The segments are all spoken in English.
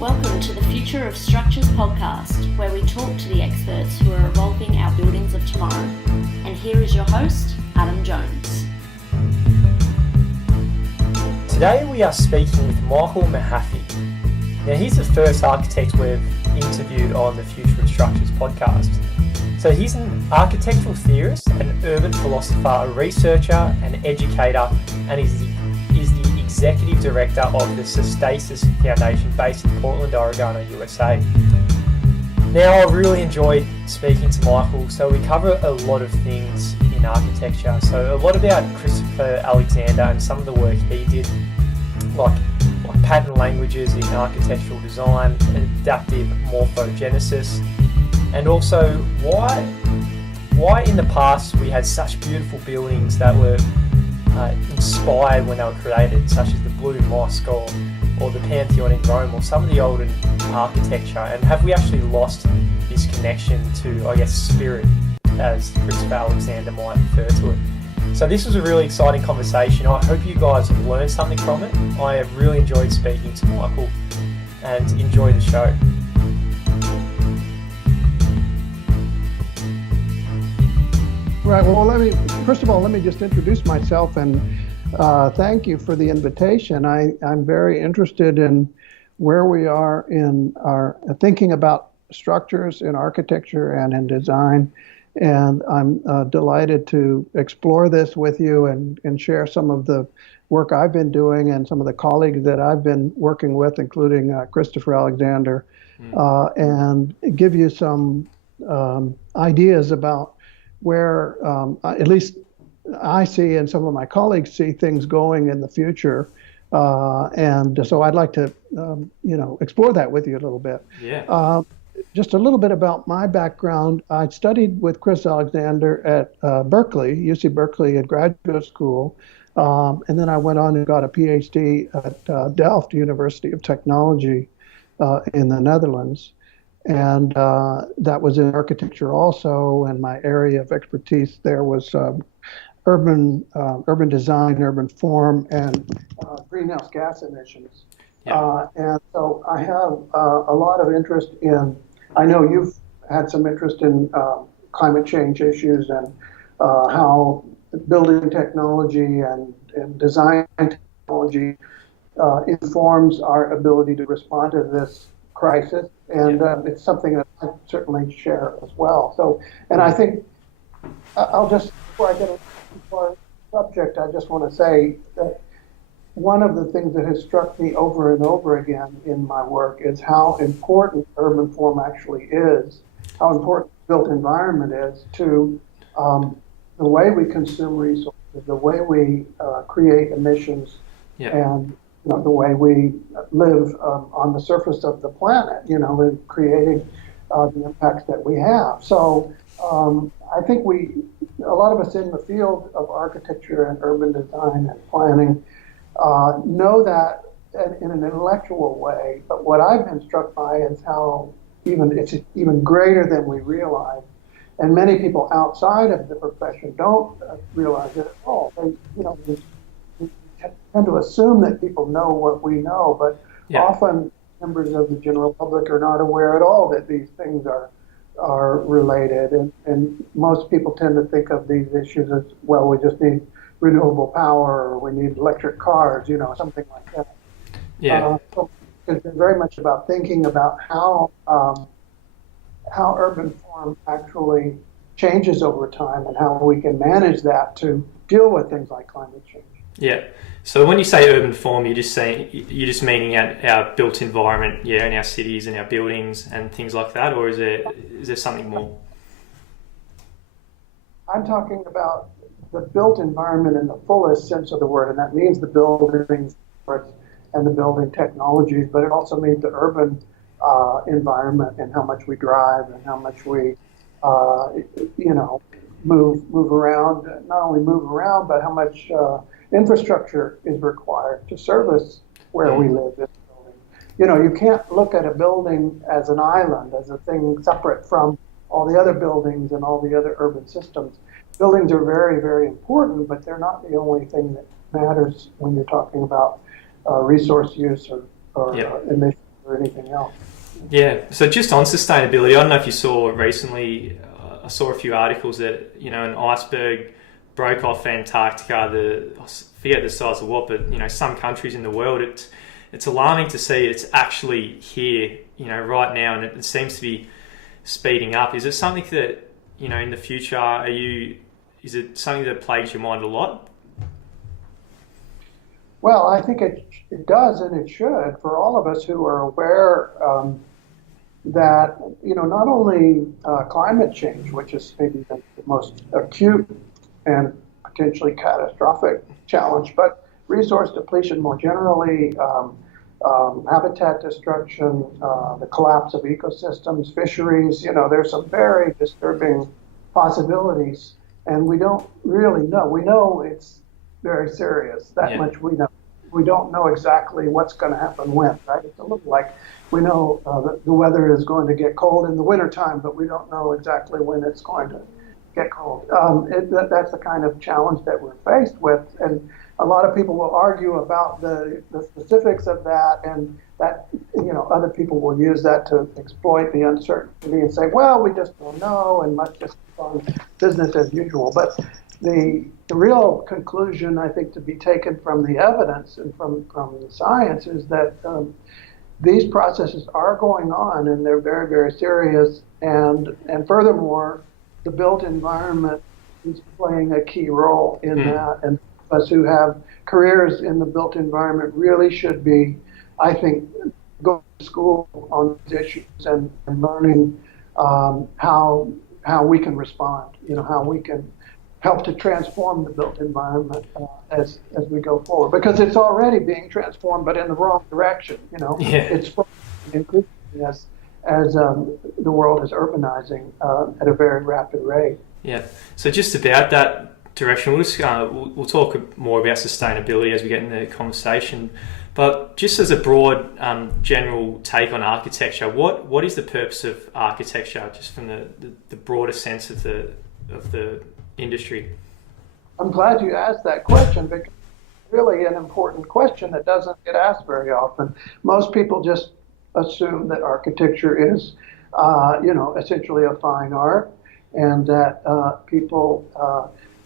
Welcome to the Future of Structures podcast, where we talk to the experts who are evolving our buildings of tomorrow. And here is your host, Adam Jones. Today we are speaking with West Mehaffy. Now he's the first architect we've interviewed on the Future of Structures podcast. So he's an architectural theorist, an urban philosopher, a researcher, an educator, and is the executive director of the Sustasis Foundation based in Portland, Oregon, USA. Now I really enjoyed speaking to Michael, so we cover a lot of things in architecture. So a lot about Christopher Alexander and some of the work he did, like pattern languages in architectural design, adaptive morphogenesis, and also why in the past we had such beautiful buildings that were inspired when they were created, such as the Blue Mosque or the Pantheon in Rome or some of the older architecture, and have we actually lost this connection to, I guess, spirit, as Christopher Alexander might refer to it. So this was a really exciting conversation. I hope you guys have learned something from it. I have really enjoyed speaking to Michael and enjoy the show. Right. Well, first of all, let me just introduce myself and thank you for the invitation. I'm very interested in where we are in our thinking about structures in architecture and in design. And I'm delighted to explore this with you and share some of the work I've been doing and some of the colleagues that I've been working with, including Christopher Alexander, and give you some ideas about where at least I see and some of my colleagues see things going in the future. And so I'd like to, explore that with you a little bit. Yeah. Just a little bit about my background. I studied with Chris Alexander at Berkeley, UC Berkeley at graduate school. And then I went on and got a PhD at Delft University of Technology in the Netherlands. And that was in architecture also, and my area of expertise there was urban design, urban form, and greenhouse gas emissions. Yeah. And so I have a lot of interest in, I know you've had some interest in climate change issues and how building technology and design technology informs our ability to respond to this crisis, and it's something that I certainly share as well. So, and I think I'll just, before I get into our subject, I just want to say that one of the things that has struck me over and over again in my work is how important urban form actually is, how important the built environment is to the way we consume resources, the way we create emissions, and the way we live on the surface of the planet, in creating the impacts that we have. So I think a lot of us in the field of architecture and urban design and planning know that in an intellectual way, but what I've been struck by is how it's even greater than we realize. And many people outside of the profession don't realize it at all. They tend to assume that people know what we know, but often members of the general public are not aware at all that these things are related. And most people tend to think of these issues as, well, we just need renewable power or we need electric cars, something like that. Yeah. So it's been very much about thinking about how urban form actually changes over time and how we can manage that to deal with things like climate change. Yeah. So when you say urban form, you're just meaning our built environment, in our cities and our buildings and things like that, or is there something more? I'm talking about the built environment in the fullest sense of the word, and that means the buildings and the building technologies, but it also means the urban environment and how much we drive and how much we, move around. Not only move around, but how much infrastructure is required to service where we live. You can't look at a building as an island, as a thing separate from all the other buildings and all the other urban systems. Buildings are very, very important, but they're not the only thing that matters when you're talking about resource use or emissions or anything else. Yeah. So just on sustainability, I don't know if you saw recently, I saw a few articles that, an iceberg broke off Antarctica, I forget the size of what, but, some countries in the world, it's alarming to see it's actually here, right now, and it seems to be speeding up. Is it something that, in the future, is it something that plagues your mind a lot? Well, I think it does, and it should, for all of us who are aware that, not only climate change, which is maybe the most acute and potentially catastrophic challenge, but resource depletion more generally, habitat destruction, the collapse of ecosystems, fisheries, there's some very disturbing possibilities, and we don't really know. We know it's very serious. That much we know. We don't know exactly what's going to happen when, right? It's a little like we know that the weather is going to get cold in the wintertime, but we don't know exactly when it's going to get cold. That's the kind of challenge that we're faced with. And a lot of people will argue about the specifics of that, and that, other people will use that to exploit the uncertainty and say, well, we just don't know, and let's just keep on business as usual. But the real conclusion, I think, to be taken from the evidence and from the science is that these processes are going on, and they're very, very serious. And furthermore, the built environment is playing a key role in that. And us who have careers in the built environment really should be, I think, going to school on these issues and learning how we can respond, how we can help to transform the built environment as we go forward, because it's already being transformed, but in the wrong direction. It's increasing as the world is urbanizing at a very rapid rate. Yeah. So just about that direction, we'll talk more about sustainability as we get into the conversation. But just as a broad general take on architecture, what is the purpose of architecture, just from the broader sense of the industry? I'm glad you asked that question, because it's really an important question that doesn't get asked very often. Most people just assume that architecture is, essentially a fine art, and that people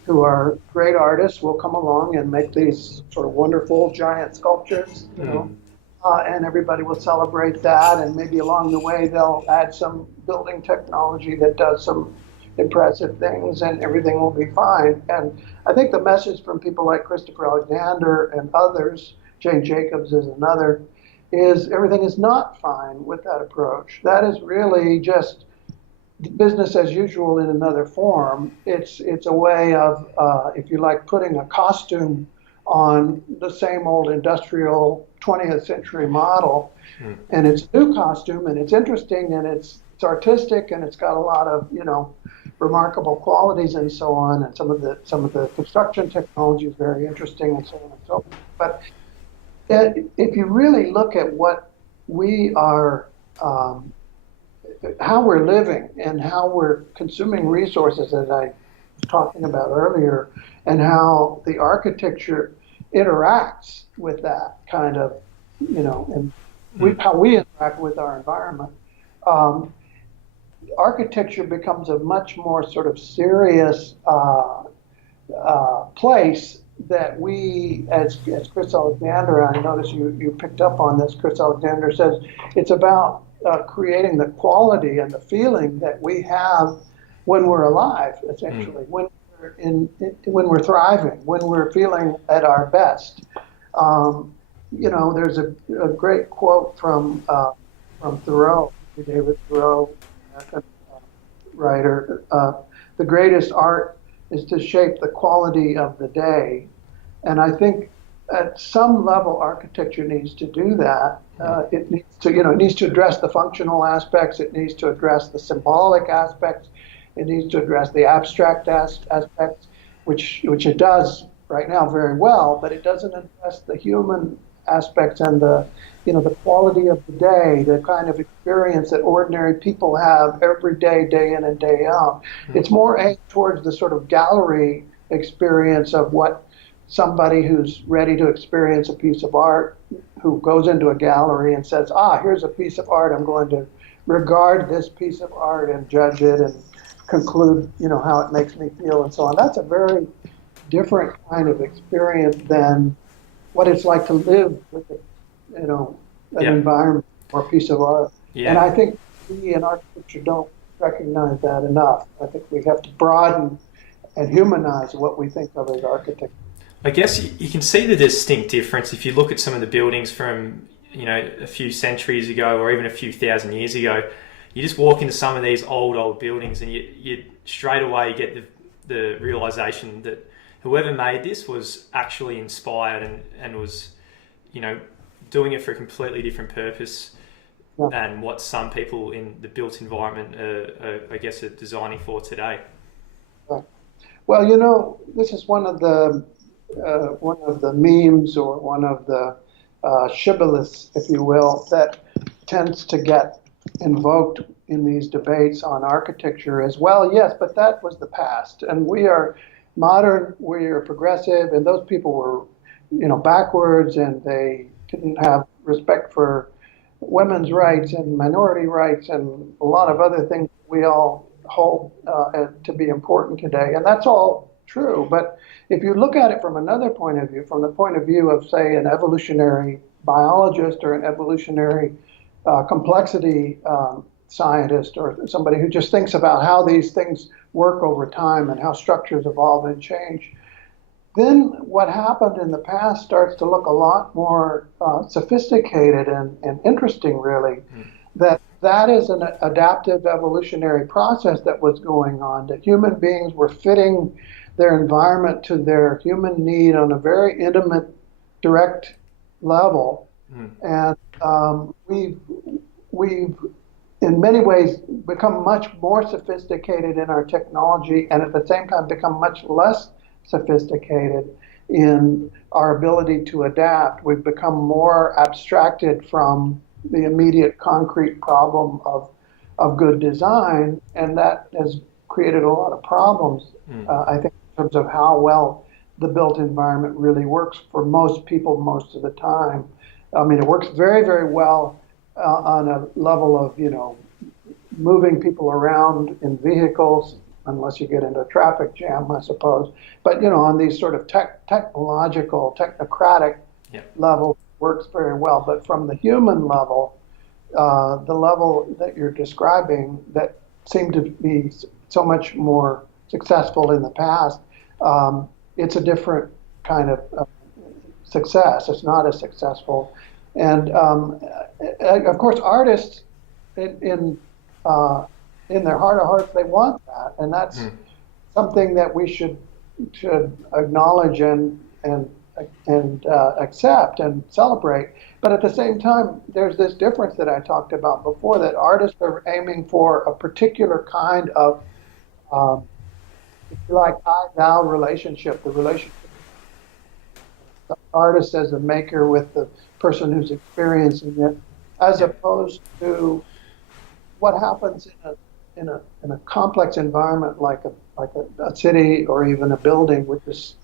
who are great artists will come along and make these sort of wonderful giant sculptures, and everybody will celebrate that, and maybe along the way they'll add some building technology that does some impressive things, and everything will be fine. And I think the message from people like Christopher Alexander and others, Jane Jacobs is another, is everything is not fine with that approach. That is really just business as usual in another form. It's a way of, if you like, putting a costume on the same old industrial 20th century model, and it's a new costume, and it's interesting, and it's artistic, and it's got a lot of remarkable qualities and so on, and some of the construction technology is very interesting and so on and so forth. But if you really look at what we are, how we're living and how we're consuming resources, as I was talking about earlier, and how the architecture interacts with that kind of, and how we interact with our environment, architecture becomes a much more sort of serious place that we, as Chris Alexander, I notice you picked up on this, Chris Alexander says it's about creating the quality and the feeling that we have when we're alive, essentially, when we're thriving, when we're feeling at our best. There's a great quote from Thoreau, David Thoreau, writer. The greatest art is to shape the quality of the day, and I think at some level architecture needs to do that. It needs to address the functional aspects. It needs to address the symbolic aspects. It needs to address the abstract aspects, which it does right now very well, but it doesn't address the human aspects and the quality of the day, the kind of experience that ordinary people have every day, day in and day out. It's more aimed towards the sort of gallery experience of what somebody who's ready to experience a piece of art, who goes into a gallery and says, here's a piece of art, I'm going to regard this piece of art and judge it and conclude, how it makes me feel and so on. That's a very different kind of experience than what it's like to live with, an environment or a piece of art. Yeah. And I think we in architecture don't recognize that enough. I think we have to broaden and humanize what we think of as architecture. I guess you can see the distinct difference if you look at some of the buildings from, a few centuries ago or even a few thousand years ago. You just walk into some of these old buildings and you straight away get the realization that whoever made this was actually inspired and was, doing it for a completely different purpose than what some people in the built environment are designing for today. Well, this is one of the memes or one of the shibboleths, if you will, that tends to get invoked in these debates on architecture as well. Yes, but that was the past, and we are modern, we are progressive, and those people were, backwards, and they didn't have respect for women's rights and minority rights and a lot of other things we all hold to be important today. And that's all true. But if you look at it from another point of view, from the point of view of, say, an evolutionary biologist or an evolutionary complexity scientist or somebody who just thinks about how these things work over time and how structures evolve and change, then what happened in the past starts to look a lot more sophisticated and interesting, really. That is an adaptive evolutionary process that was going on, that human beings were fitting their environment to their human need on a very intimate, direct level. And we've in many ways become much more sophisticated in our technology, and at the same time become much less sophisticated in our ability to adapt. We've become more abstracted from the immediate concrete problem of good design, and that has created a lot of problems, I think, in terms of how well the built environment really works for most people most of the time. I mean, it works very, very well on a level of, moving people around in vehicles, unless you get into a traffic jam, I suppose. But, on these sort of technological, technocratic level, works very well. But from the human level, the level that you're describing that seemed to be so much more successful in the past, it's a different kind of success. It's not as successful. And of course, artists in their heart of hearts, they want that, and that's something that we should acknowledge and accept and celebrate. But at the same time, there's this difference that I talked about before, that artists are aiming for a particular kind of, if you like, I-thou relationship, the relationship the artist as a maker with the person who's experiencing it, as opposed to what happens in a complex environment like a city or even a building, which is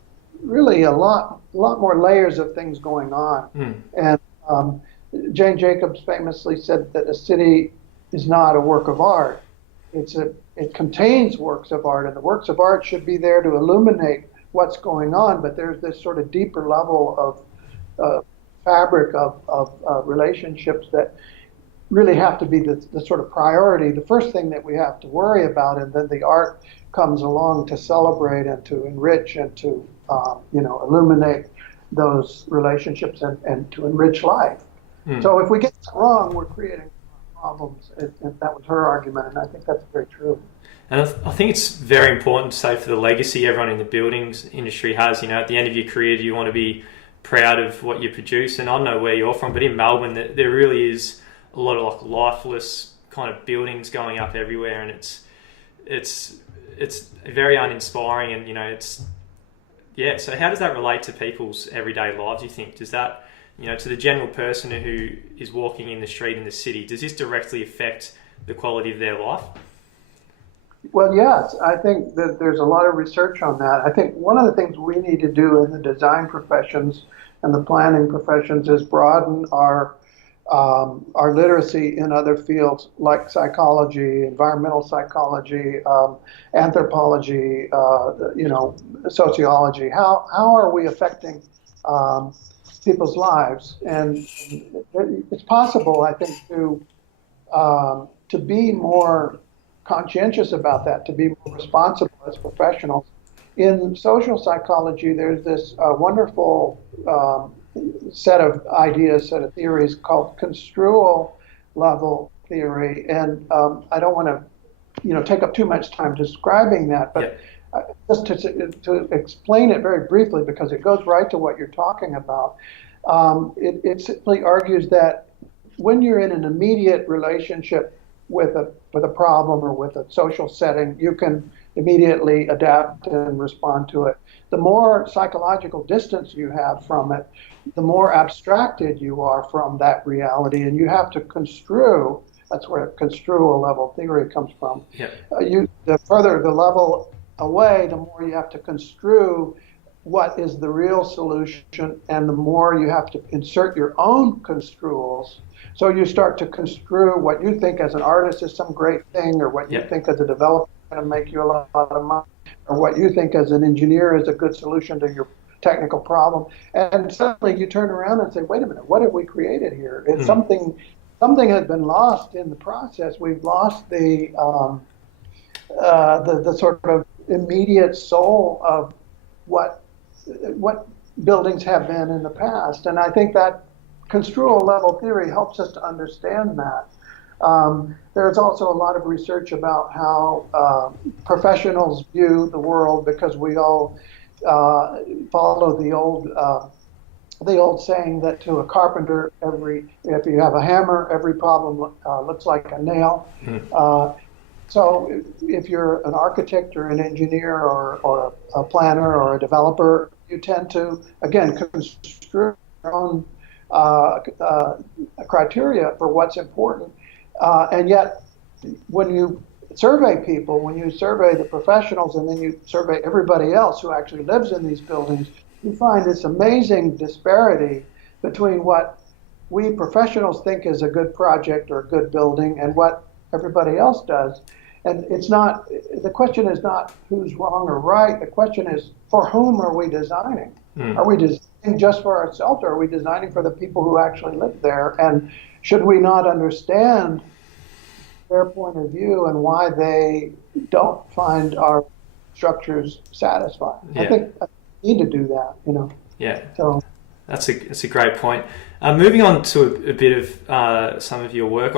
really a lot more layers of things going on. And Jane Jacobs famously said that a city is not a work of art. It contains works of art, and the works of art should be there to illuminate what's going on, but there's this sort of deeper level of fabric of relationships that really have to be the sort of priority, the first thing that we have to worry about, and then the art comes along to celebrate and to enrich and to illuminate those relationships and to enrich life. So if we get it wrong, we're creating problems, and that was her argument, and I think that's very true. And I think it's very important to say, for the legacy everyone in the buildings industry has, at the end of your career, you want to be proud of what you produce. And I don't know where you're from, but in Melbourne, there really is a lot of lifeless kind of buildings going up everywhere, and it's very uninspiring. And so how does that relate to people's everyday lives, you think? Does that, to the general person who is walking in the street in the city, does this directly affect the quality of their life? Well, yes, I think that there's a lot of research on that. I think one of the things we need to do in the design professions and the planning professions is broaden our literacy in other fields like psychology, environmental psychology, anthropology, sociology. How are we affecting people's lives? And it's possible, I think, to be more conscientious about that, to be more responsible as professionals. In social psychology, there's this wonderful set of ideas, set of theories called construal level theory. And I don't want to, take up too much time describing that, but just to explain it very briefly, because it goes right to what you're talking about. It simply argues that when you're in an immediate relationship with a problem or with a social setting, you can immediately adapt and respond to it. The more psychological distance you have from it, the more abstracted you are from that reality, and you have to construe. That's where construal level theory comes from. The further the level away, the more you have to construe what is the real solution, and the more you have to insert your own construals. So you start to construe what you think as an artist is some great thing, or what you think as a developer is going to make you a lot of money, or what you think as an engineer is a good solution to your technical problem. And suddenly you turn around and say, wait a minute, what have we created here? It's something has been lost in the process. We've lost the sort of immediate soul of what buildings have been in the past. And I think that construal level theory helps us to understand that. There's also a lot of research about how professionals view the world, because we all follow the old saying that to a carpenter, if you have a hammer, every problem looks like a nail. So if you're an architect or an engineer or a planner or a developer, you tend to, again, construe your own criteria for what's important. And yet, when you survey people, when you survey the professionals, and then you survey everybody else who actually lives in these buildings, you find this amazing disparity between what we professionals think is a good project or a good building and what everybody else does. And the question is not who's wrong or right. The question is, for whom are we designing? Are we designing just for ourselves, or are we designing for the people who actually live there? And should we not understand their point of view and why they don't find our structures satisfying? I think we need to do that, So that's a great point. Moving on to a bit of some of your work,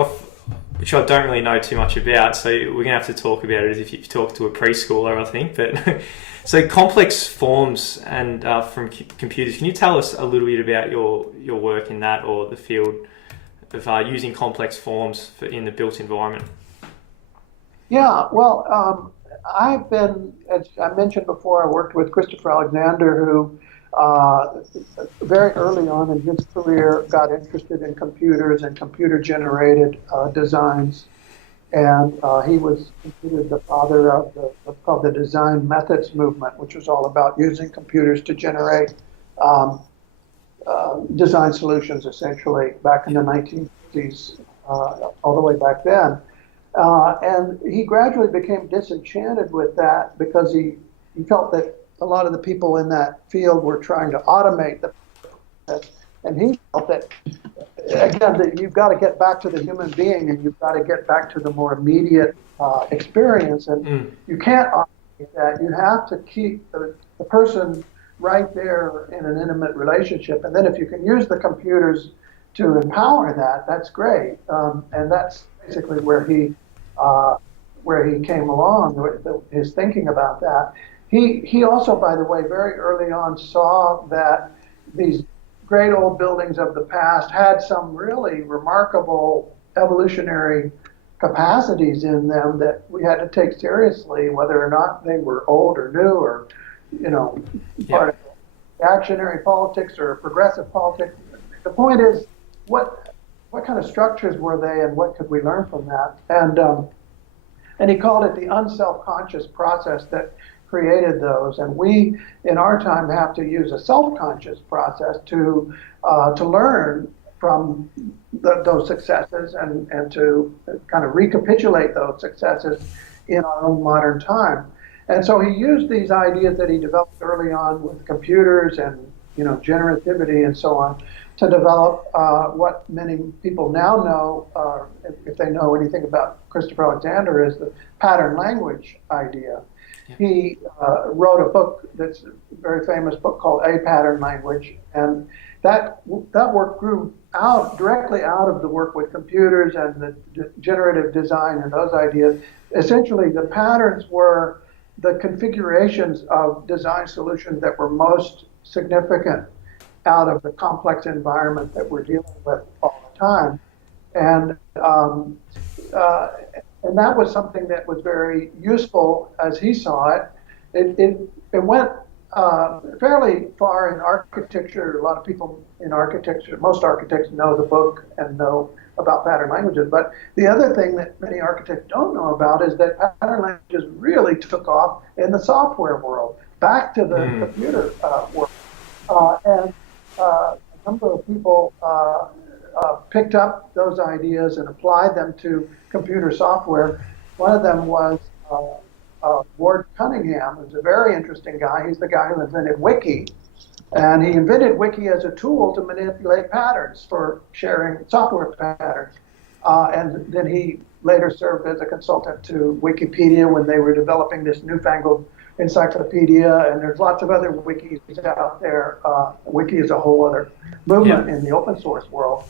which I don't really know too much about, so we're going to have to talk about it as if you've talked to a preschooler, I think. But so complex forms and from computers, can you tell us a little bit about your work in that, or the field of using complex forms in the built environment? Yeah, well, I've been, as I mentioned before, I worked with Christopher Alexander, who very early on in his career got interested in computers and computer-generated designs. And he was considered the father of what's called the design methods movement, which was all about using computers to generate design solutions, essentially, back in the 1950s, all the way back then. And he gradually became disenchanted with that, because he felt that a lot of the people in that field were trying to automate the process. And he felt that, again, that you've got to get back to the human being, and you've got to get back to the more immediate experience. And you can't automate that. You have to keep the person right there in an intimate relationship. And then if you can use the computers to empower that, that's great. And that's basically where he came along with his thinking about that. He also, by the way, very early on saw that these great old buildings of the past had some really remarkable evolutionary capacities in them that we had to take seriously, whether or not they were old or new, or part of reactionary politics or progressive politics. The point is, what kind of structures were they, and what could we learn from that? And he called it the unself-conscious process that created those. And we, in our time, have to use a self-conscious process to learn from those successes and to kind of recapitulate those successes in our own modern time. And so he used these ideas that he developed early on with computers and generativity and so on to develop what many people now know, if they know anything about Christopher Alexander, is the pattern language idea. Yeah. He wrote a book that's a very famous book called A Pattern Language, and that work grew directly out of the work with computers and the generative design and those ideas. Essentially, the patterns were the configurations of design solutions that were most significant out of the complex environment that we're dealing with all the time. And that was something that was very useful as he saw it. It went fairly far in architecture. A lot of people in architecture, most architects know the book and know about pattern languages. But the other thing that many architects don't know about is that pattern languages really took off in the software world, back to the computer world. And a number of people picked up those ideas and applied them to computer software. One of them was Ward Cunningham, who's a very interesting guy. He's the guy who invented Wiki. And he invented Wiki as a tool to manipulate patterns for sharing software patterns. And then he later served as a consultant to Wikipedia when they were developing this newfangled encyclopedia, and there's lots of other wikis out there. Wiki is a whole other movement in the open source world.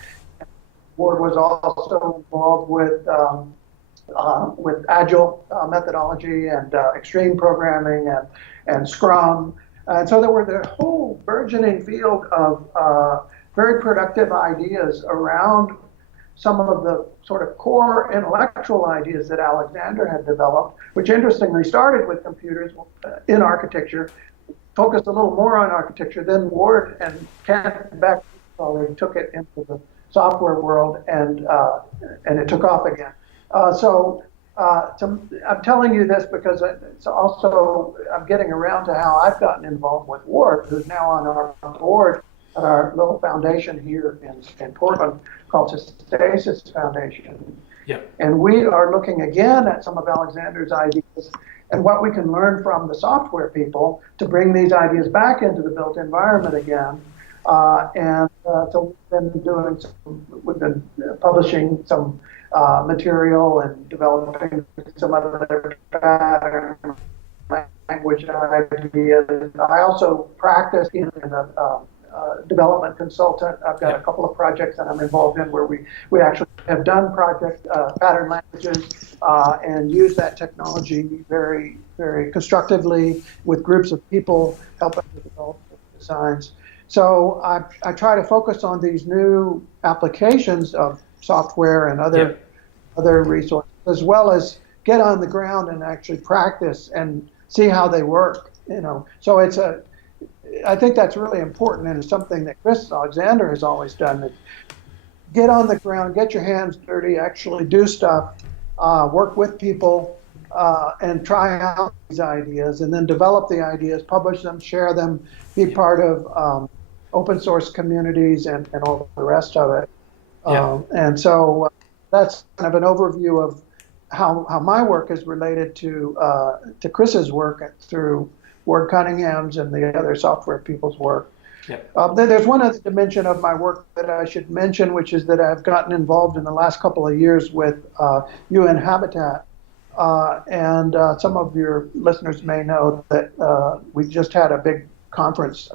Ward was also involved with agile methodology and extreme programming and Scrum. And so there were the whole burgeoning field of very productive ideas around some of the sort of core intellectual ideas that Alexander had developed, which interestingly started with computers in architecture, focused a little more on architecture. Then Ward and Kent Beck took it into the software world, and it took off again. So I'm telling you this because it's also I'm getting around to how I've gotten involved with Ward, who's now on our board at our little foundation here in Portland called Sustasis Foundation. Yep. And we are looking again at some of Alexander's ideas and what we can learn from the software people to bring these ideas back into the built environment again. So we've been publishing some material and developing some other pattern language ideas. I also practice in a development consultant. I've got a couple of projects that I'm involved in where we actually have done project pattern languages and use that technology very, very constructively with groups of people helping to develop designs. So I try to focus on these new applications of software and other resources, as well as get on the ground and actually practice and see how they work. So I think that's really important, and it's something that Chris Alexander has always done. That get on the ground, get your hands dirty, actually do stuff, work with people, and try out these ideas, and then develop the ideas, publish them, share them, be part of open source communities and all the rest of it. And so that's kind of an overview of how my work is related to Chris's work through Ward Cunningham's and the other software people's work. There's one other dimension of my work that I should mention, which is that I've gotten involved in the last couple of years with UN Habitat. And some of your listeners may know that we just had a big conference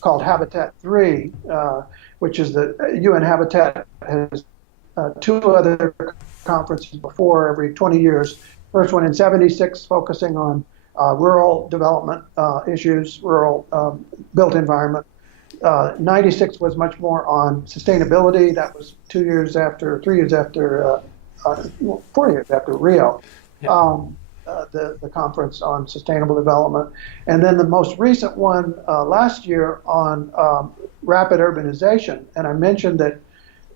called Habitat 3, which is the UN Habitat has two other conferences before every 20 years. First one in '76 focusing on rural development issues, rural built environment. '96 was much more on sustainability. That was 4 years after Rio. The conference on sustainable development. And then the most recent one last year on rapid urbanization. And I mentioned that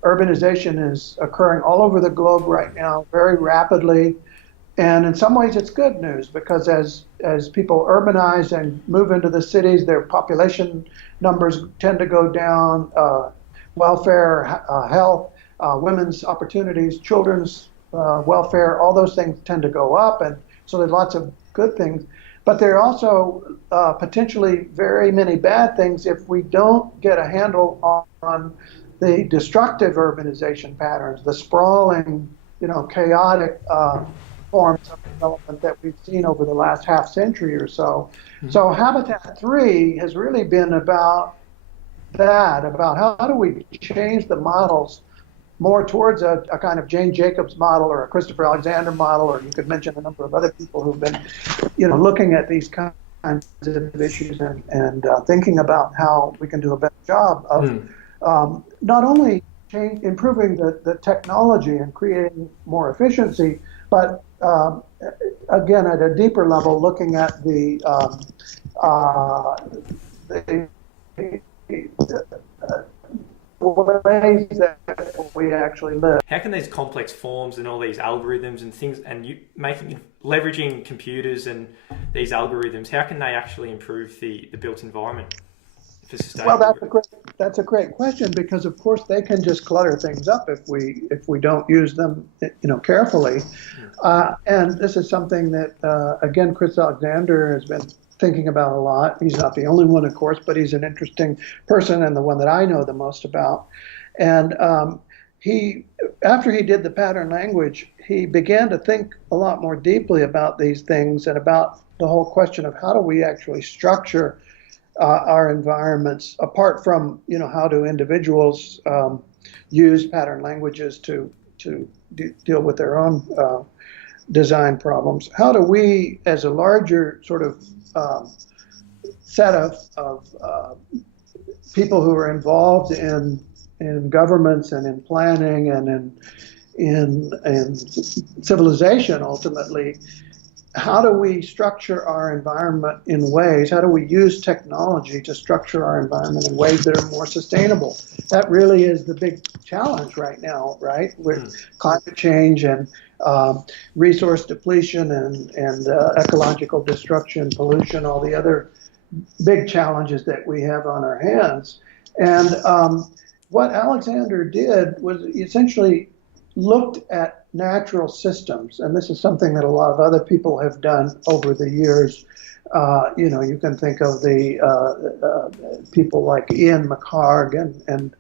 urbanization is occurring all over the globe right now very rapidly. And in some ways, it's good news because as people urbanize and move into the cities, their population numbers tend to go down. Welfare, health, women's opportunities, children's welfare, all those things tend to go up. And so there's lots of good things. But there are also potentially very many bad things if we don't get a handle on the destructive urbanization patterns, the sprawling, chaotic forms of development that we've seen over the last half century or so. Mm-hmm. So Habitat 3 has really been about that, about how do we change the models more towards a kind of Jane Jacobs model or a Christopher Alexander model, or you could mention a number of other people who've been, looking at these kinds of issues and thinking about how we can do a better job of not only improving the technology and creating more efficiency, but again, at a deeper level, looking at the ways that we actually live. How can these complex forms and all these algorithms and things, and leveraging computers and these algorithms, how can they actually improve the built environment for sustainable? Well, that's a great question, because of course they can just clutter things up if we don't use them, carefully. And this is something that again, Chris Alexander has been thinking about a lot. He's not the only one, of course, but he's an interesting person and the one that I know the most about. And after he did the pattern language, he began to think a lot more deeply about these things and about the whole question of how do we actually structure our environments, apart from, how do individuals use pattern languages to deal with their own design problems. How do we, as a larger sort of set of people who are involved in governments and in planning and in civilization, ultimately, how do we structure our environment in ways, how do we use technology to structure our environment in ways that are more sustainable? That really is the big challenge right now, right? With climate change and resource depletion and ecological destruction, pollution, all the other big challenges that we have on our hands. And what Alexander did was essentially looked at natural systems, and this is something that a lot of other people have done over the years. You can think of the people like Ian McHarg and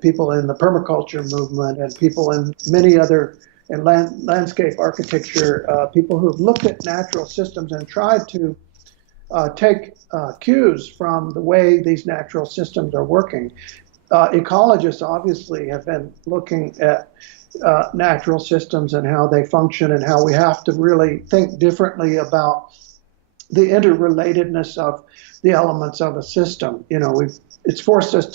people in the permaculture movement and people in many other landscape architecture, people who have looked at natural systems and tried to take cues from the way these natural systems are working. Ecologists obviously have been looking at natural systems and how they function and how we have to really think differently about the interrelatedness of the elements of a system. It's forced us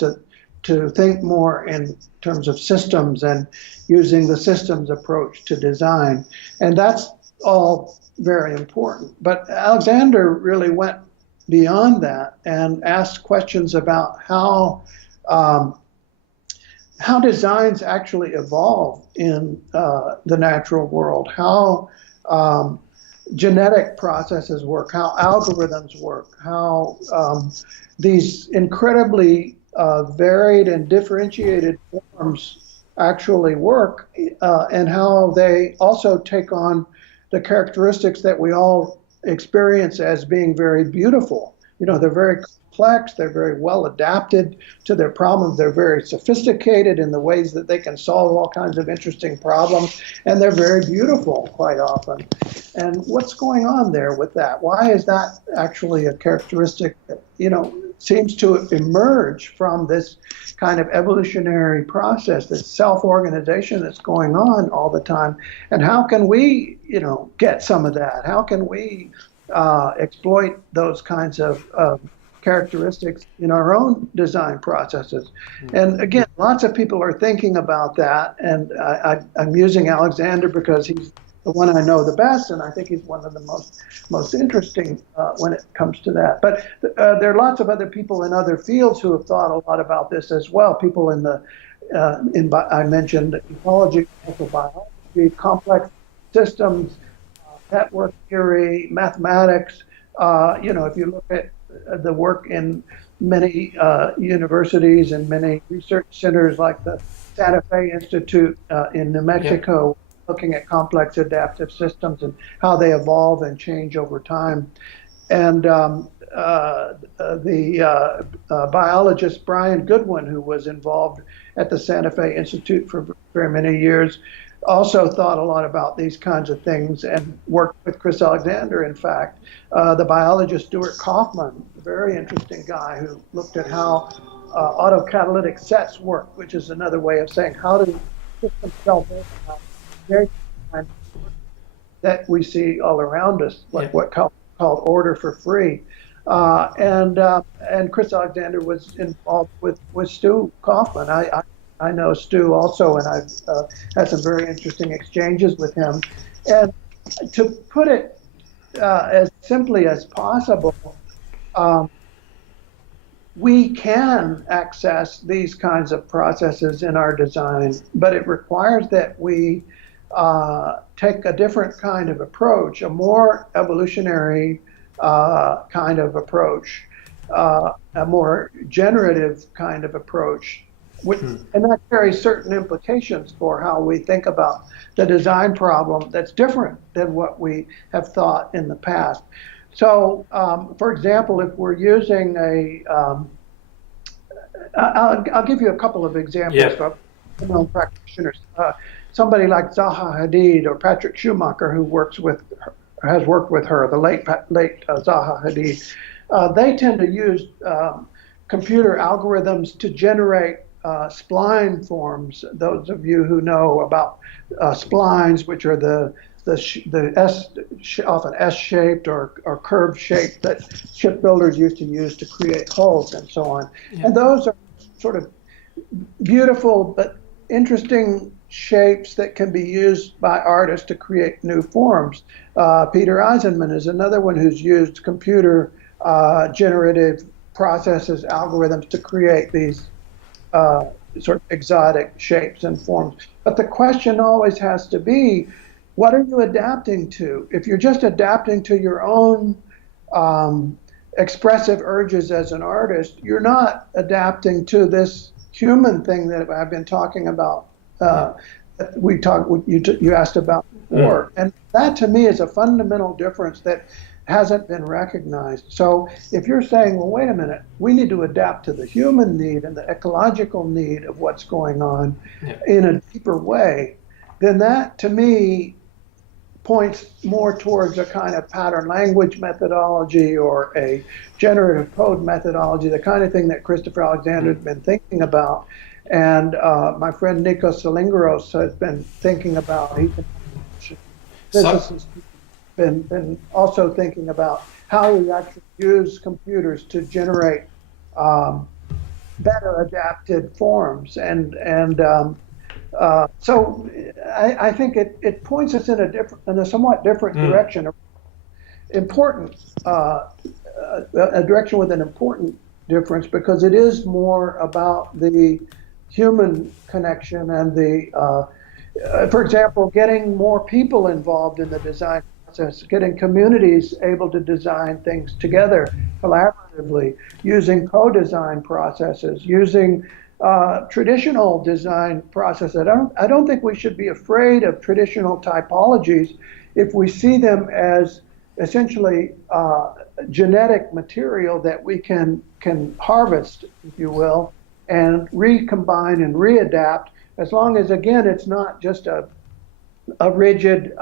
to think more in terms of systems and using the systems approach to design. And that's all very important. But Alexander really went beyond that and asked questions about how designs actually evolve in the natural world, how genetic processes work, how algorithms work, how these incredibly varied and differentiated forms actually work, and how they also take on the characteristics that we all experience as being very beautiful. They're very complex, they're very well adapted to their problems, they're very sophisticated in the ways that they can solve all kinds of interesting problems, and they're very beautiful quite often. And what's going on there with that? Why is that actually a characteristic that, seems to emerge from this kind of evolutionary process, this self-organization that's going on all the time? And how can we, get some of that? How can we exploit those kinds of characteristics in our own design processes? And again, lots of people are thinking about that, and I'm using Alexander because he's the one I know the best, and I think he's one of the most interesting when it comes to that. But there are lots of other people in other fields who have thought a lot about this as well. People in I mentioned ecology, biology, complex systems, network theory, mathematics. If you look at the work in many universities and many research centers like the Santa Fe Institute in New Mexico, looking at complex adaptive systems and how they evolve and change over time. And the biologist Brian Goodwin, who was involved at the Santa Fe Institute for very many years, also thought a lot about these kinds of things and worked with Chris Alexander, in fact. The biologist Stuart Kaufman, a very interesting guy who looked at how autocatalytic sets work, which is another way of saying how do systems self-organize, very kind of that we see all around us, like what called order for free. And Chris Alexander was involved with Stu Kaufman. I know Stu also, and I've had some very interesting exchanges with him. And to put it as simply as possible, we can access these kinds of processes in our design, but it requires that we take a different kind of approach, a more evolutionary kind of approach, a more generative kind of approach. And that carries certain implications for how we think about the design problem that's different than what we have thought in the past. So, for example, if we're using I'll give you a couple of examples of known practitioners. Somebody like Zaha Hadid or Patrick Schumacher, who has worked with her, the late Zaha Hadid. They tend to use computer algorithms to generate spline forms. Those of you who know about splines, which are the often S-shaped or curved shaped that shipbuilders used to use to create hulls and so on. And those are sort of beautiful but interesting shapes that can be used by artists to create new forms. Peter Eisenman is another one who's used computer generative processes, algorithms to create these sort of exotic shapes and forms. But the question always has to be, what are you adapting to? If you're just adapting to your own expressive urges as an artist, you're not adapting to this human thing that I've been talking about. You asked about before, and that to me is a fundamental difference that hasn't been recognized. So if you're saying, well, wait a minute, we need to adapt to the human need and the ecological need of what's going on in a deeper way, then that to me points more towards a kind of pattern language methodology or a generative code methodology, the kind of thing that Christopher Alexander has been thinking about. And my friend Nikos Salingaros has been thinking about. Physicists been also thinking about how we actually use computers to generate better adapted forms. So I think it points us in a somewhat different direction, a direction with an important difference, because it is more about the human connection and for example, getting more people involved in the design process, getting communities able to design things together collaboratively, using co-design processes, using traditional design processes. I don't think we should be afraid of traditional typologies if we see them as essentially genetic material that we can harvest, if you will, and recombine and readapt, as long as, again, it's not just a rigid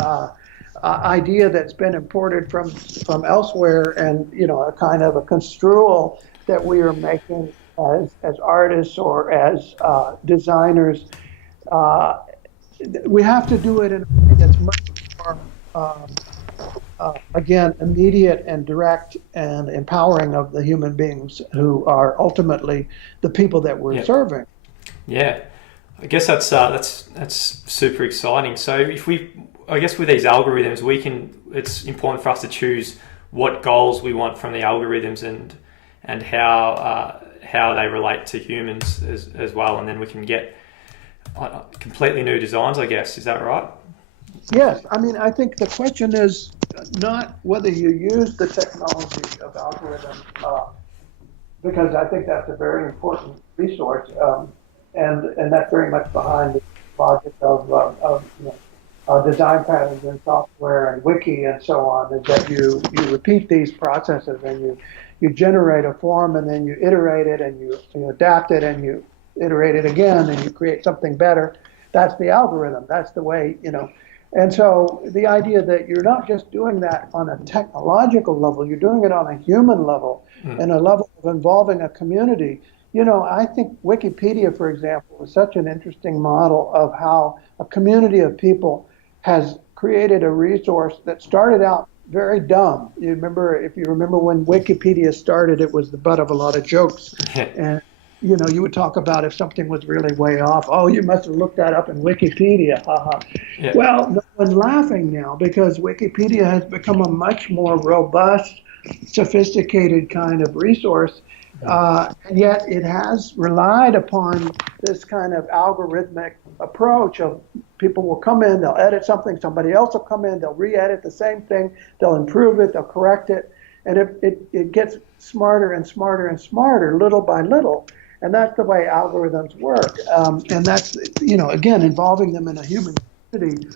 idea that's been imported from elsewhere and, a kind of a construal that we are making as artists or as designers. We have to do it in a way that's much more, again, immediate and direct and empowering of the human beings who are ultimately the people that we're serving. Yeah, I guess that's super exciting. So I guess with these algorithms, it's important for us to choose what goals we want from the algorithms and how they relate to humans as well, and then we can get completely new designs, I guess. Is that right? Yes, I mean, I think the question is not whether you use the technology of algorithm, because I think that's a very important resource, and that's very much behind the logic of design patterns in software and wiki and so on, is that you repeat these processes and you generate a form and then you iterate it and you adapt it and you iterate it again and you create something better. That's the algorithm. That's the way, And so the idea that you're not just doing that on a technological level, you're doing it on a human level and a level of involving a community. I think Wikipedia, for example, is such an interesting model of how a community of people has created a resource that started out very dumb. If you remember when Wikipedia started, it was the butt of a lot of jokes. And you would talk about if something was really way off. Oh, you must have looked that up in Wikipedia. Yeah. Well, no one's laughing now because Wikipedia has become a much more robust, sophisticated kind of resource. And yet it has relied upon this kind of algorithmic approach of people will come in, they'll edit something, somebody else will come in, they'll re-edit the same thing, they'll improve it, they'll correct it. And it gets smarter and smarter and smarter little by little. And that's the way algorithms work. And that's, again, involving them in a human community.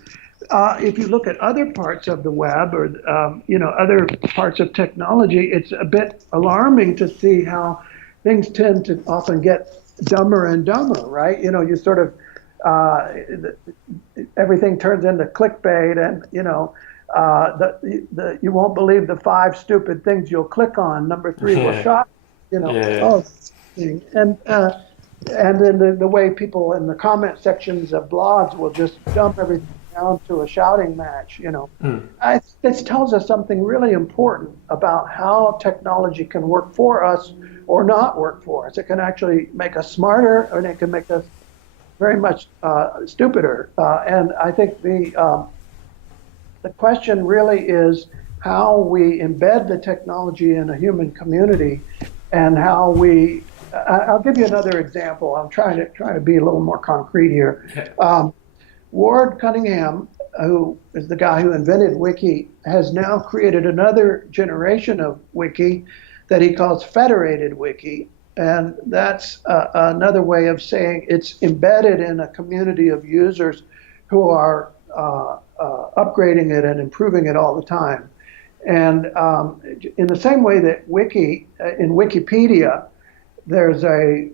If you look at other parts of the web or, other parts of technology, it's a bit alarming to see how things tend to often get dumber and dumber, right? You sort of, everything turns into clickbait and, you won't believe the 5 stupid things you'll click on. Number 3 will shock, and then the way people in the comment sections of blogs will just dump everything down to a shouting match, This tells us something really important about how technology can work for us or not work for us. It can actually make us smarter, and it can make us very much stupider. And I think the question really is how we embed the technology in a human community, and how we. I'll give you another example. I'm trying to be a little more concrete here. Ward Cunningham, who is the guy who invented Wiki, has now created another generation of Wiki that he calls federated Wiki. And that's another way of saying it's embedded in a community of users who are upgrading it and improving it all the time. And in the same way that in Wikipedia, there's a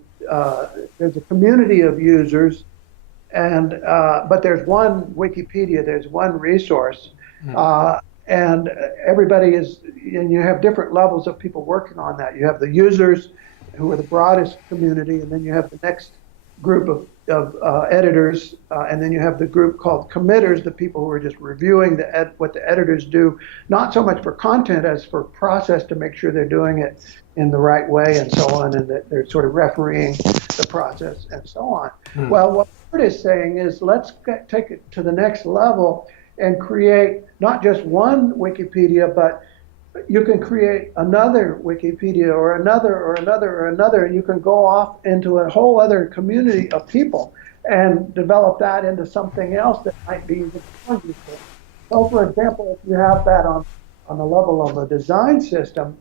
community of users, but there's one Wikipedia, there's one resource, and everybody and you have different levels of people working on that. You have the users, who are the broadest community, and then you have the next group of editors, and then you have the group called committers, the people who are just reviewing what the editors do, not so much for content as for process to make sure they're doing it in the right way and so on, and that they're sort of refereeing the process and so on. Well, what Ward is saying is let's take it to the next level and create not just one Wikipedia, but you can create another Wikipedia or another or another or another, and you can go off into a whole other community of people and develop that into something else that might be even more useful. So, for example, if you have that on the level of a design system,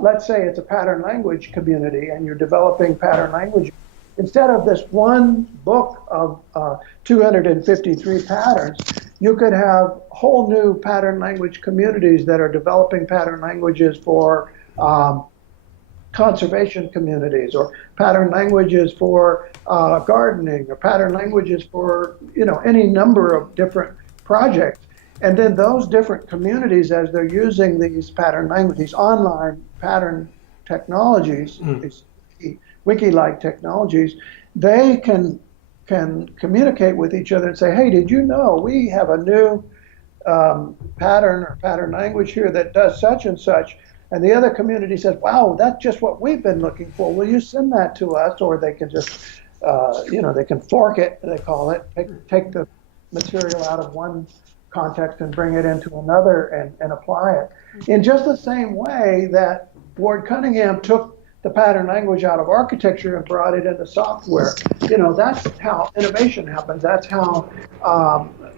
let's say it's a pattern language community and you're developing pattern language. Instead of this one book of 253 patterns, you could have whole new pattern language communities that are developing pattern languages for conservation communities, or pattern languages for gardening, or pattern languages for any number of different projects. And then those different communities, as they're using these pattern languages, these online pattern technologies, these wiki-like technologies, they can communicate with each other and say, hey, did you know we have a new pattern or pattern language here that does such and such? And the other community says, wow, that's just what we've been looking for. Will you send that to us? Or they can just, they can fork it, they call it, take the material out of one context and bring it into another and apply it. In just the same way that Ward Cunningham took the pattern language out of architecture and brought it into software. That's how innovation happens. That's how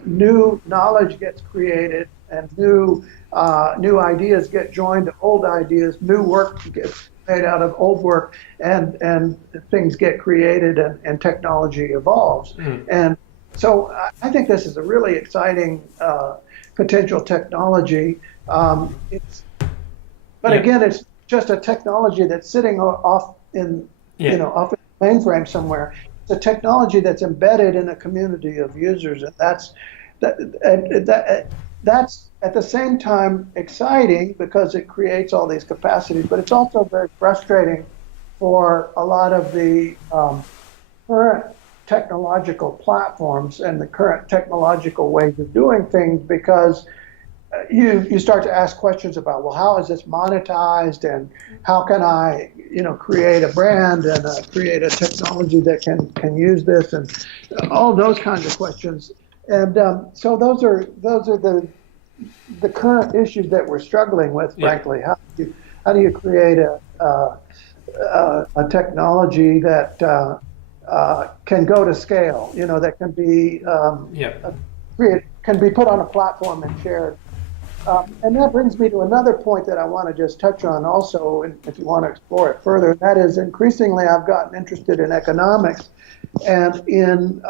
new knowledge gets created and new ideas get joined to old ideas, new work gets made out of old work, and things get created and technology evolves. And so I think this is a really exciting potential technology. Again, it's just a technology that's sitting off in off in a mainframe somewhere. It's a technology that's embedded in a community of users, and that's at the same time exciting because it creates all these capacities, but it's also very frustrating for a lot of the current technological platforms and the current technological ways of doing things, because you start to ask questions about, well, how is this monetized, and how can I create a brand and create a technology that can use this, and all those kinds of questions. And so those are the current issues that we're struggling with, frankly. How do you create a technology that can go to scale, that can be can be put on a platform and shared. And that brings me to another point that I want to just touch on also, if you want to explore it further. And that is, increasingly I've gotten interested in economics and in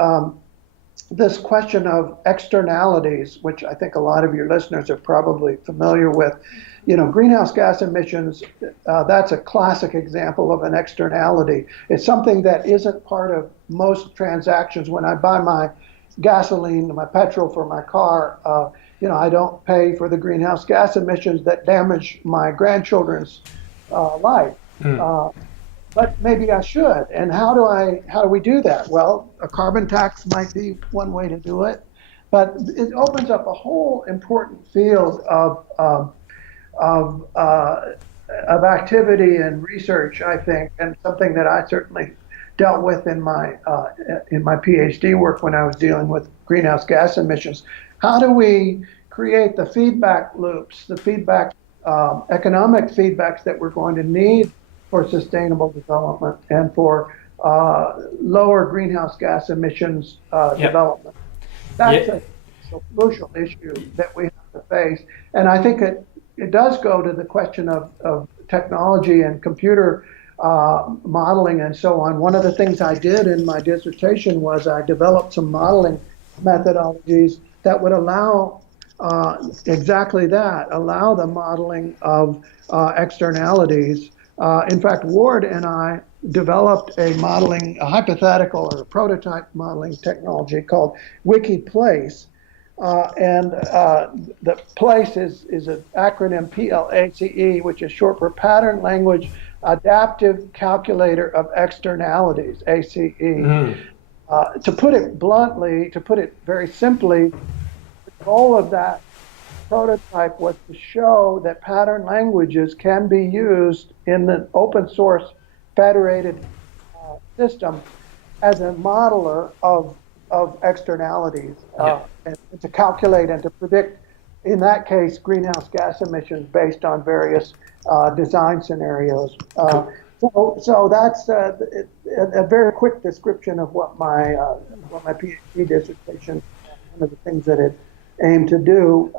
this question of externalities, which I think a lot of your listeners are probably familiar with. Greenhouse gas emissions, that's a classic example of an externality. It's something that isn't part of most transactions. When I buy my gasoline, my petrol for my car, I don't pay for the greenhouse gas emissions that damage my grandchildren's life. But maybe I should. And how do we do that? Well, a carbon tax might be one way to do it, but it opens up a whole important field of activity and research, I think, and something that I certainly dealt with in my PhD work when I was dealing with greenhouse gas emissions. How do we create the feedback loops, the economic feedbacks that we're going to need for sustainable development and for lower greenhouse gas emissions development? That's a crucial issue that we have to face. And I think it does go to the question of technology and computer modeling and so on. One of the things I did in my dissertation was I developed some modeling methodologies that would allow exactly that, allow the modeling of externalities. In fact, Ward and I developed a hypothetical or a prototype modeling technology called WikiPlace. And the PLACE is an acronym PLACE, which is short for Pattern Language Adaptive Calculator of Externalities, ACE. To put it bluntly, to put it very simply, the goal of that prototype was to show that pattern languages can be used in the open source federated system as a modeler of externalities, and to calculate and to predict, in that case, greenhouse gas emissions based on various design scenarios. So that's a very quick description of what my PhD dissertation, one of the things that it aimed to do.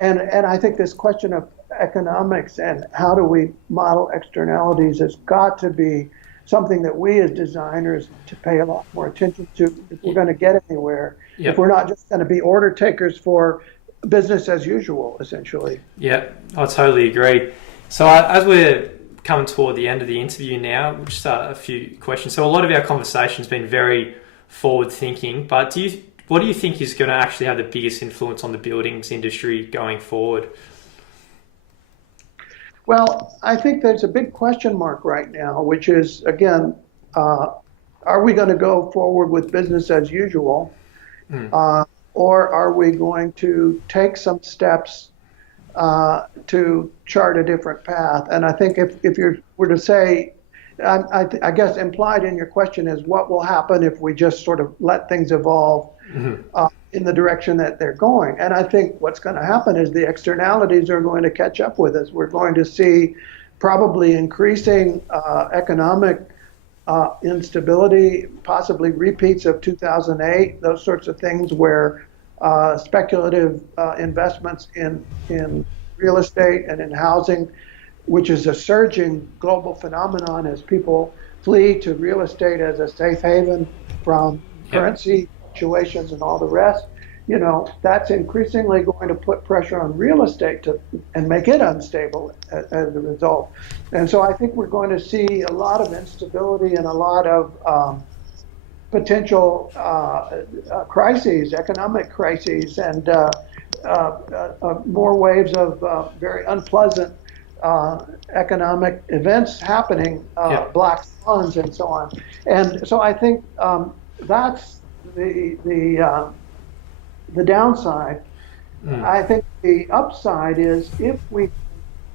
And I think this question of economics and how do we model externalities has got to be something that we as designers to pay a lot more attention to if we're going to get anywhere. If we're not just going to be order takers for business as usual, essentially. Yeah, I totally agree. So as we're coming toward the end of the interview now, we'll just start a few questions. So a lot of our conversation has been very forward thinking, but what do you think is going to actually have the biggest influence on the buildings industry going forward? Well, I think there's a big question mark right now, which is, again, are we going to go forward with business as usual? Or are we going to take some steps to chart a different path? And I think if you were to say, I guess implied in your question is what will happen if we just sort of let things evolve in the direction that they're going. And I think what's going to happen is the externalities are going to catch up with us. We're going to see probably increasing economic instability, possibly repeats of 2008, those sorts of things where speculative investments in real estate and in housing, which is a surging global phenomenon as people flee to real estate as a safe haven from currency fluctuations and all the rest. That's increasingly going to put pressure on real estate and make it unstable as a result. And so I think we're going to see a lot of instability and a lot of potential crises, economic crises, and more waves of very unpleasant economic events happening, black swans and so on. And so I think that's the downside. I think the upside is if we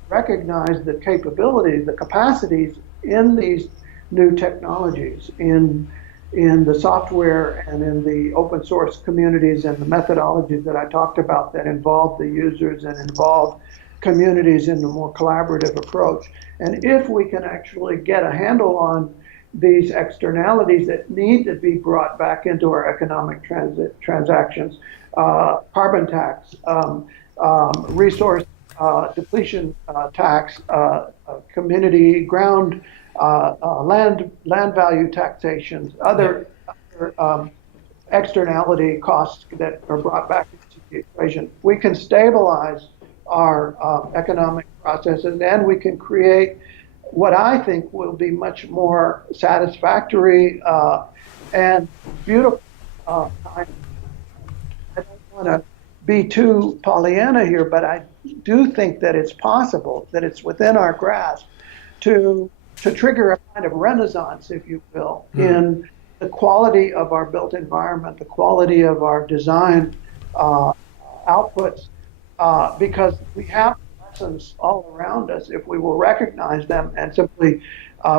recognize the capabilities, the capacities in these new technologies, in the software and in the open source communities and the methodologies that I talked about that involve the users and involve communities in a more collaborative approach. And if we can actually get a handle on these externalities that need to be brought back into our economic transactions, carbon tax, resource depletion tax, community ground, land value taxations, other externality costs that are brought back into the equation. We can stabilize our economic processes, and we can create what I think will be much more satisfactory and beautiful time. I don't want to be too Pollyanna here, but I do think that it's possible, that it's within our grasp to trigger a kind of renaissance, if you will, in the quality of our built environment, the quality of our design outputs, because we have lessons all around us if we will recognize them and simply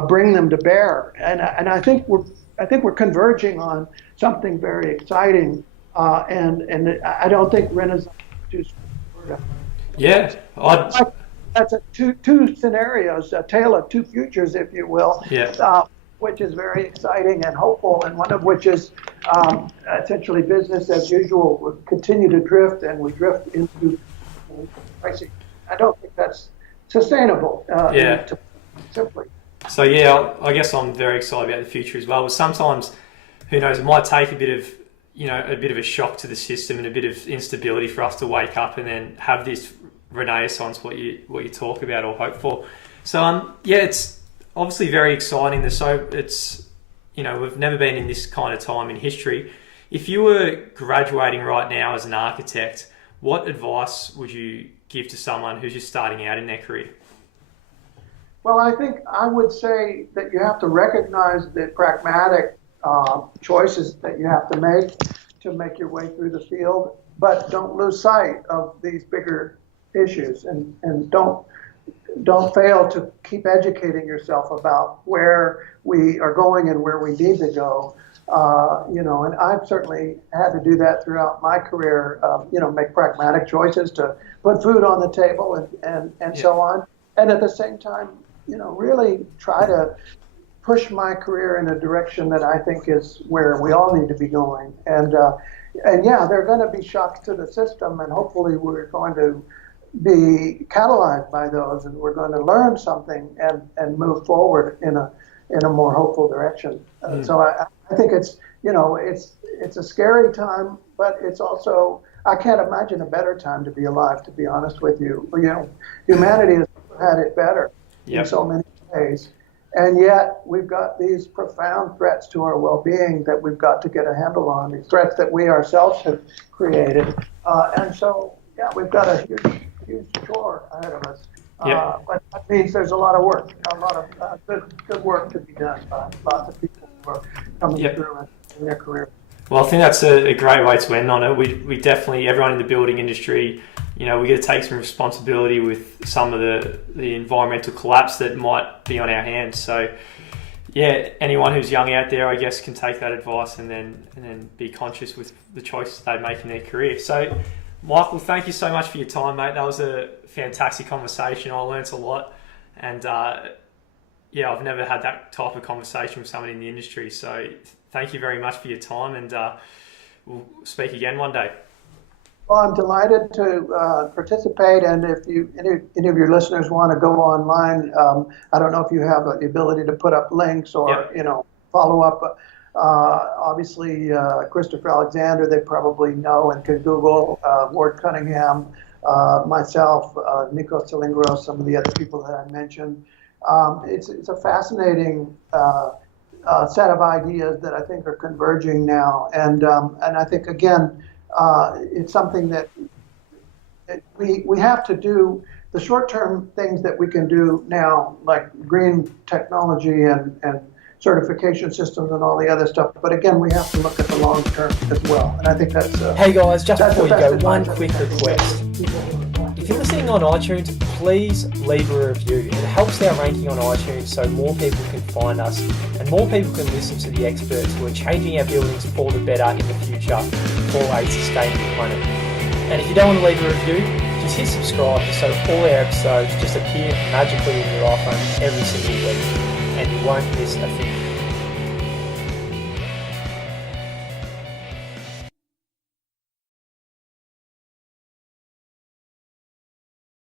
bring them to bear. And I think we're converging on something very exciting. And I don't think Renaissance is too short. Yeah, that's two scenarios, a tale of two futures, if you will. Which is very exciting and hopeful, and one of which is essentially business as usual. We continue to drift, and we drift into pricing. I don't think that's sustainable. Simply. So I guess I'm very excited about the future as well. But sometimes, who knows, it might take a bit of a shock to the system and a bit of instability for us to wake up and then have this renaissance, what you talk about or hope for. So it's obviously very exciting. We've never been in this kind of time in history. If you were graduating right now as an architect, what advice would you give to someone who's just starting out in their career? Well, I think I would say that you have to recognize the pragmatic choices that you have to make your way through the field, but don't lose sight of these bigger issues, and don't fail to keep educating yourself about where we are going and where we need to go. And I've certainly had to do that throughout my career. Make pragmatic choices to put food on the table and so on, and at the same time, really try to push my career in a direction that I think is where we all need to be going. And there are going to be shocks to the system, and hopefully we're going to be catalyzed by those, and we're going to learn something and move forward in a more hopeful direction. So I think it's a scary time, but it's also, I can't imagine a better time to be alive, to be honest with you. Humanity has had it better in so many ways. And yet we've got these profound threats to our well-being that we've got to get a handle on, these threats that we ourselves have created. And so, we've got a huge chore ahead of us. But that means there's a lot of work, a lot of good work to be done by lots of people who are coming through in their career. Well, I think that's a great way to end on it. We definitely, everyone in the building industry, we got to take some responsibility with some of the environmental collapse that might be on our hands. So, anyone who's young out there, I guess, can take that advice and then be conscious with the choices they make in their career. So, Michael, thank you so much for your time, mate. That was a fantastic conversation. I learnt a lot, and I've never had that type of conversation with someone in the industry. So, thank you very much for your time, and we'll speak again one day. Well, I'm delighted to participate, and if any of your listeners want to go online, I don't know if you have the ability to put up links or follow up. Obviously, Christopher Alexander, they probably know and can Google Ward Cunningham, myself, Nico Cilingro, some of the other people that I mentioned. It's a fascinating set of ideas that I think are converging now, and I think again. It's something that we have to do. The short-term things that we can do now, like green technology and certification systems and all the other stuff. But again, we have to look at the long term as well. And I think that's. Hey guys, just before you go, one quick request. If you're listening on iTunes, please leave a review. It helps our ranking on iTunes so more people can find us and more people can listen to the experts who are changing our buildings for the better in the future for a sustainable planet. And if you don't want to leave a review, just hit subscribe so all our episodes just appear magically in your iPhone every single week and you won't miss a thing.